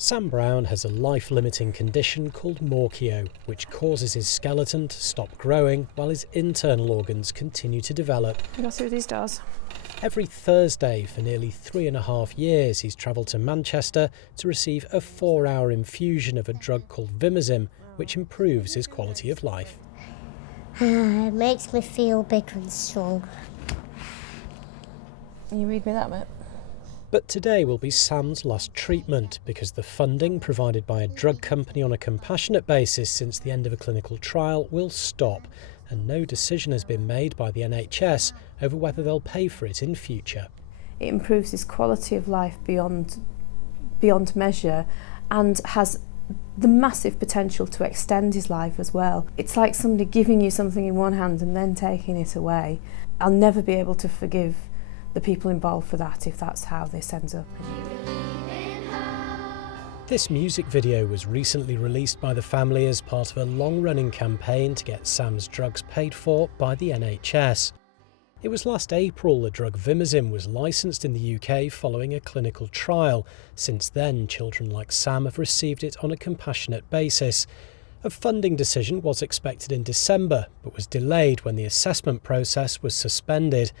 Sam Brown has a life-limiting condition called Morquio, which causes his skeleton to stop growing while his internal organs continue to develop. Go through these doors. Every Thursday for nearly 3.5 years he's travelled to Manchester to receive a 4-hour infusion of a drug called Vimizim, which improves his quality of life. It makes me feel bigger and strong. Can you read me that bit? But today will be Sam's last treatment because the funding provided by a drug company on a compassionate basis since the end of a clinical trial will stop, and no decision has been made by the NHS over whether they'll pay for it in future. It improves his quality of life beyond measure and has the massive potential to extend his life as well. It's like somebody giving you something in one hand and then taking it away. I'll never be able to forgive the people involved for that if that's how this ends up. This music video was recently released by the family as part of a long-running campaign to get Sam's drugs paid for by the NHS. It was last April the drug Vimizim was licensed in the UK following a clinical trial. Since then, children like Sam have received it on a compassionate basis. A funding decision was expected in December, but was delayed when the assessment process was suspended.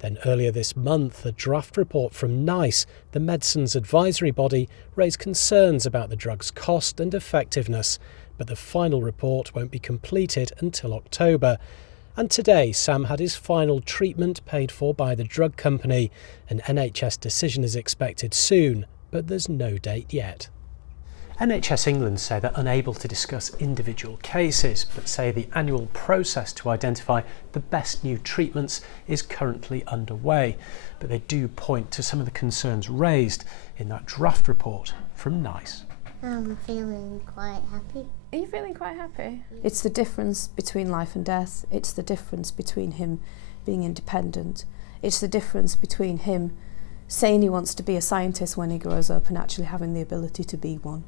Then earlier this month, a draft report from NICE, the medicines advisory body, raised concerns about the drug's cost and effectiveness, but the final report won't be completed until October. And today, Sam had his final treatment paid for by the drug company. An NHS decision is expected soon, but there's no date yet. NHS England say they're unable to discuss individual cases, but say the annual process to identify the best new treatments is currently underway. But they do point to some of the concerns raised in that draft report from NICE. I'm feeling quite happy. Are you feeling quite happy? It's the difference between life and death. It's the difference between him being independent. It's the difference between him saying he wants to be a scientist when he grows up and actually having the ability to be one.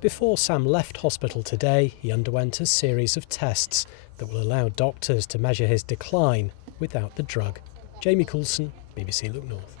Before Sam left hospital today, he underwent a series of tests that will allow doctors to measure his decline without the drug. Jamie Coulson, BBC Look North.